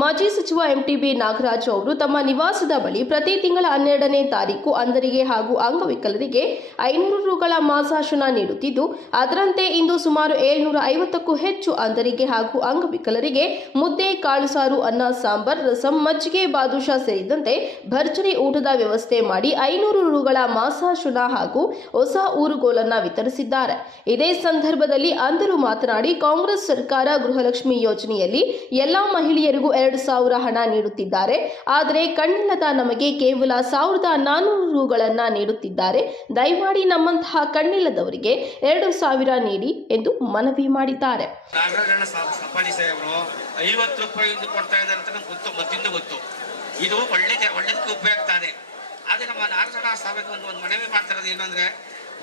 ಮಾಜಿ ಸಚಿವ ಎಂಟಿಬಿ ನಾಗರಾಜ್ ಅವರು ತಮ್ಮ ನಿವಾಸದ ಬಳಿ ಪ್ರತಿ ತಿಂಗಳ 12ನೇ ತಾರೀಕು ಅಂಧರಿಗೆ ಹಾಗೂ ಅಂಗವಿಕಲರಿಗೆ 500 ರುಗಳ ಮಾಸಾಶನ ನೀಡುತ್ತಿದ್ದು, ಅದರಂತೆ ಇಂದು ಸುಮಾರು 750ಕ್ಕೂ ಹೆಚ್ಚು ಅಂಧರಿಗೆ ಹಾಗೂ ಅಂಗವಿಕಲರಿಗೆ ಮುದ್ದೆ, ಕಾಳು ಸಾರು, ಅನ್ನ ಸಾಂಬಾರ್, ರಸಂ, ಮಜ್ಜಿಗೆ, ಬಾದುಷಾ ಸೇರಿದಂತೆ ಭರ್ಜರಿ ಊಟದ ವ್ಯವಸ್ಥೆ ಮಾಡಿ 500 ರುಗಳ ಮಾಸಾಶನ ಹಾಗೂ ಹೊಸ ಊರುಗೋಲನ್ನು ವಿತರಿಸಿದ್ದಾರೆ. ಇದೇ ಸಂದರ್ಭದಲ್ಲಿ ಅಂಧರು ಮಾತನಾಡಿ, ಕಾಂಗ್ರೆಸ್ ಸರ್ಕಾರ ಗೃಹಲಕ್ಷ್ಮಿ ಯೋಜನೆಯಲ್ಲಿ ಎಲ್ಲಾ ಮಹಿಳೆಯರಿಗೂ 2,000 ಹಣ ನೀಡುತ್ತಿದ್ದಾರೆ. ಆದರೆ ಕಣ್ಣಿಲ್ಲದ ನಮಗೆ ಕೇವಲ 1,400 ರುಗಳನ್ನು ನೀಡುತ್ತಿದ್ದಾರೆ. ದಯಮಾಡಿ ನಮ್ಮಂತಹ ಕಣ್ಣಿಲ್ಲದವರಿಗೆ 2,000 ನೀಡಿ ಎಂದು ಮನವಿ ಮಾಡಿದ್ದಾರೆ. ಇದು ಒಳ್ಳೆದಕ್ಕೆ ಉಪಯುಕ್ತ ಇದೆ. ಆದರೆ ನಮ್ಮ ನಾಗರಾಜ ಸಾಹೇಬ್ ಒಂದು ಮನವಿ ಮಾಡ್ತಿರೋದು ಏನಂದ್ರೆ,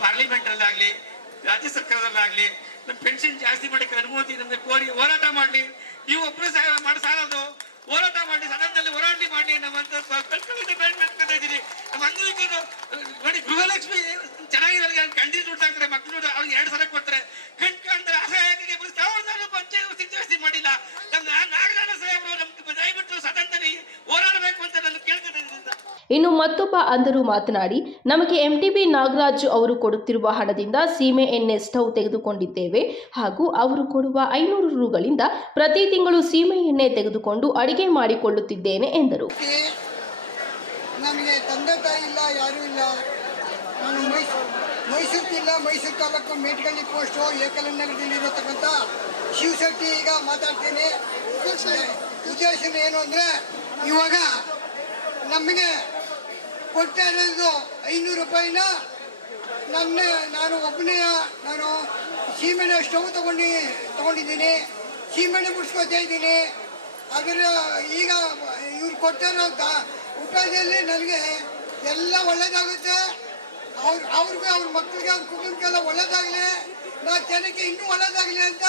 ಪಾರ್ಲಿಮೆಂಟ್ ಅಲ್ಲಾಗ್ಲಿ ರಾಜ್ಯ ಸರ್ಕಾರದಲ್ಲಾಗ್ಲಿ ನಮ್ಮ ಪೆನ್ಷನ್ ಜಾಸ್ತಿ ಮಾಡಕ್ಕೆ ಅನುಮತಿ ನಮಗೆ ಕೋರಿ ಹೋರಾಟ ಮಾಡಲಿ. ನೀವು ಒಬ್ಬರು ಮಾಡಿ ಸಾಲದು ಹೋರಾಟ ಮಾಡಿ, ಸದನದಲ್ಲಿ ಹೋರಾಟ ಮಾಡಿ ನಮ್ಮಂತ ಕಳ್ಕೊಳ್ಳೋದು ಇದ್ದೀನಿ. ನಮ್ಮ ಅಂಗವಿಕಲರು ನೋಡಿ, ಗೃಹಲಕ್ಷ್ಮಿ ಚೆನ್ನಾಗಿರೋ ಕಂಡಿ ದುಡ್ಡು ಹಾಕ್ತಾರೆ, ಮಕ್ಕಳು ಅವ್ರಿಗೆ 2,000 ಕೊಡ್ತಾರೆ. ಕಣ್ ಕಾಣ್ತಾರೆ ಅಸಹಾಯಕರಿಗೆ 1,000 ಪಂಚಾಯತ್ ಜಾಸ್ತಿ ಮಾಡಿಲ್ಲ. ನಮ್ಮ ನಾಗರಾಜ ಸಾಹೇಬರು ನಮ್ಗೆ ದಯವಿಟ್ಟು ಸದನದಲ್ಲಿ ಹೋರಾಡಬೇಕು ಅಂತ ನಾನು ಕೇಳ್ತಿದ್ದೀನಿ. ಇನ್ನು ಮತ್ತೊಬ್ಬ ಅಂಧರು ಮಾತನಾಡಿ, ನಮಗೆ ಎಂಟಿಬಿ ನಾಗರಾಜ್ ಅವರು ಕೊಡುತ್ತಿರುವ ಹಣದಿಂದ ಸೀಮೆ ಎಣ್ಣೆ ಸ್ಟವ್ ತೆಗೆದುಕೊಂಡಿದ್ದೇವೆ ಹಾಗೂ ಅವರು ಕೊಡುವ 500 ರುಗಳಿಂದ ಪ್ರತಿ ತಿಂಗಳು ಸೀಮೆ ಎಣ್ಣೆ ತೆಗೆದುಕೊಂಡು ಅಡಿಗೆ ಮಾಡಿಕೊಳ್ಳುತ್ತಿದ್ದೇನೆ ಎಂದರು. ನಮಗೆ ತಂದೆ ತಾಯಿ ಇಲ್ಲ, ಯಾರೂ ಇಲ್ಲ. ನಾನು ಮೈಸೂರು ಜಿಲ್ಲಾ, ಮೈಸೂರು ತಾಲೂಕು ಮೇಟಗಳ್ಳಿ ಪೋಸ್ಟು ಏಕಲನಗರದಲ್ಲಿರತಕ್ಕಂಥ ಶಿವಶಕ್ತಿ ಈಗ ಮಾತಾಡ್ತೀನಿ. ಉದ್ದೇಶ ಏನು ಅಂದರೆ, ಇವಾಗ ನಮಗೆ ಕೊಡ್ತಾ ಇರೋದು 500 ರೂಪಾಯಿನ ನಾನು ಒಬ್ಬನೇ ಸೀಮೆಣ್ಣೆ ಸ್ಟವ್ ತಗೊಂಡಿದ್ದೀನಿ, ಸೀಮೆಣ್ಣೆ ಮುಡ್ಸ್ಕೊತಾ ಇದ್ದೀನಿ. ಅದರ ಈಗ ಇವ್ರು ಕೊಡ್ತಾ ಇರೋ ಉಪಾಯದಲ್ಲಿ ನನಗೆ ಎಲ್ಲ ಒಳ್ಳೇದಾಗುತ್ತೆ. ಅವ್ರಿಗೂ ಅವ್ರ ಮಕ್ಕಳಿಗೆ ಅವ್ರ ಕುಟುಂಬಕ್ಕೆಲ್ಲ ಒಳ್ಳೇದಾಗಲಿ, ನಾನು ಜನಕ್ಕೆ ಇನ್ನೂ ಒಳ್ಳೇದಾಗಲಿ ಅಂತ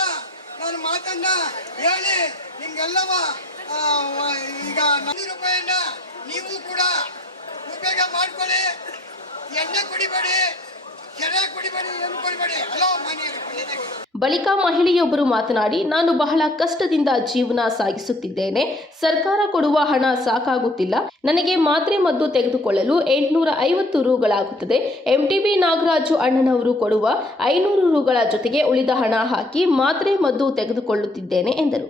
ನಾನು ಮಾತನ್ನ ಹೇಳಿ ನಿಮ್ಗೆಲ್ಲವ ಈಗ 100 ರೂಪಾಯಿನ ನೀವು ಕೂಡ ಉಪಯೋಗ ಮಾಡ್ಕೊಳ್ಳಿ. ಎಣ್ಣೆ ಕುಡಿಬೇಡಿ, ಕೆರೆ ಕುಡಿಬೇಡಿ, ಏನು ಕುಡಿಬೇಡಿ. ಹಲೋ ಮಾನ್ಯರು. ಬಳಿಕ ಮಹಿಳೆಯೊಬ್ಬರು ಮಾತನಾಡಿ, ನಾನು ಬಹಳ ಕಷ್ಟದಿಂದ ಜೀವನ ಸಾಗಿಸುತ್ತಿದ್ದೇನೆ. ಸರ್ಕಾರ ಕೊಡುವ ಹಣ ಸಾಕಾಗುತ್ತಿಲ್ಲ. ನನಗೆ ಮಾತ್ರೆ ಮದ್ದು ತೆಗೆದುಕೊಳ್ಳಲು 850 ರುಗಳಾಗುತ್ತದೆ. ಎಂಟಿಬಿ ನಾಗರಾಜು ಅಣ್ಣನವರು ಕೊಡುವ 500 ರುಗಳ ಜೊತೆಗೆ ಉಳಿದ ಹಣ ಹಾಕಿ ಮಾತ್ರೆ ಮದ್ದು ತೆಗೆದುಕೊಳ್ಳುತ್ತಿದ್ದೇನೆ ಎಂದರು.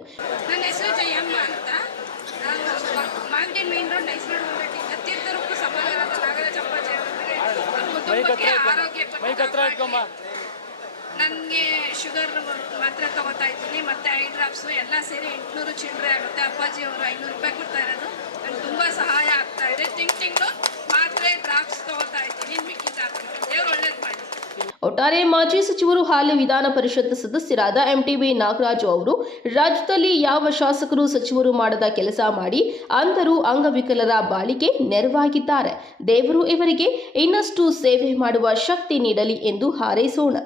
ನನಗೆ ಶುಗರ್ ಮಾತ್ರೆ ತಗೋತಾ ಇದ್ದೀನಿ, ಮತ್ತು ಐ ಡ್ರಾಪ್ಸು ಎಲ್ಲ ಸೇರಿ 800 ಚಿಲ್ಲರೆ ಆಗುತ್ತೆ. ಅಪ್ಪಾಜಿ ಅವರು 500 ರೂಪಾಯಿ ಕೊಡ್ತಾ ಇರೋದು ನನಗೆ ತುಂಬ ಸಹಾಯ ಆಗ್ತಾ ಇದೆ. ತಿಂಗಳು ಮಾತ್ರೆ ಡ್ರಾಪ್ಸ್ ತಗೋತಾ ಇದ್ದೀನಿ. ಮಿಕ್ಕಿದ ದೇವ್ರು ಒಳ್ಳೇದು ಮಾಡಿ. ಒಟ್ಟಾರೆ ಮಾಜಿ ಸಚಿವರು ಹಾಲಿ ವಿಧಾನ ಪರಿಷತ್ ಸದಸ್ಯರಾದ ಎಂಟಿಬಿ ನಾಗರಾಜು ಅವರು ರಾಜ್ಯದಲ್ಲಿ ಯಾವ ಶಾಸಕರು ಸಚಿವರು ಮಾಡದ ಕೆಲಸ ಮಾಡಿ ಅಂಧರು ಅಂಗವಿಕಲರ ಬಾಳಿಗೆ ನೆರವಾಗಿದ್ದಾರೆ. ದೇವರು ಇವರಿಗೆ ಇನ್ನಷ್ಟು ಸೇವೆ ಮಾಡುವ ಶಕ್ತಿ ನೀಡಲಿ ಎಂದು ಹಾರೈಸೋಣ.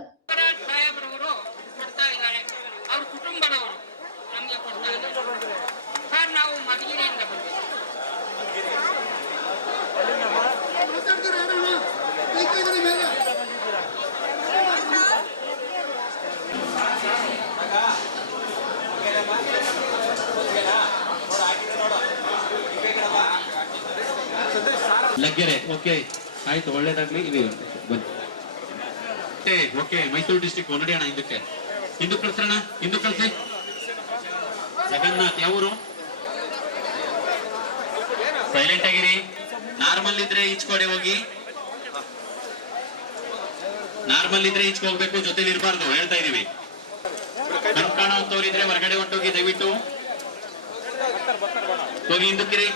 ಲಗ್ಗೆರೆ ಓಕೆ ಆಯ್ತು, ಒಳ್ಳೇದಾಗ್ಲಿ. ಓಕೆ, ಮೈಸೂರು ಡಿಸ್ಟ್ರಿಕ್ಟ್ ನಡೆಯೋಣ. ಹಿಂದೂ ಕಳ್ಸೋಣ, ಹಿಂದೂ ಕಳ್ಸಿ. ಜಗನ್ನಾಥ್ ಯಾವೂರು? ಸೈಲೆಂಟ್ ಆಗಿರಿ. ನಾರ್ಮಲ್ ಇದ್ರೆ ಈಚ್ಕೊಡೆ ಹೋಗಿ, ನಾರ್ಮಲ್ ಇದ್ರೆ ಈಚ್ಕೊ ಹೋಗ್ಬೇಕು, ಜೊತೆಲಿ ಇರಬಾರ್ದು ಹೇಳ್ತಾ ಇದೀವಿ. ಕಣ್ ಕಾಣೋಂತವ್ರಿದ್ರೆ ಹೊರಗಡೆ ಹೊಂಟೋಗಿ ದಯವಿಟ್ಟು ಹೋಗಿ ಹಿಂದಕ್ಕಿರಿ.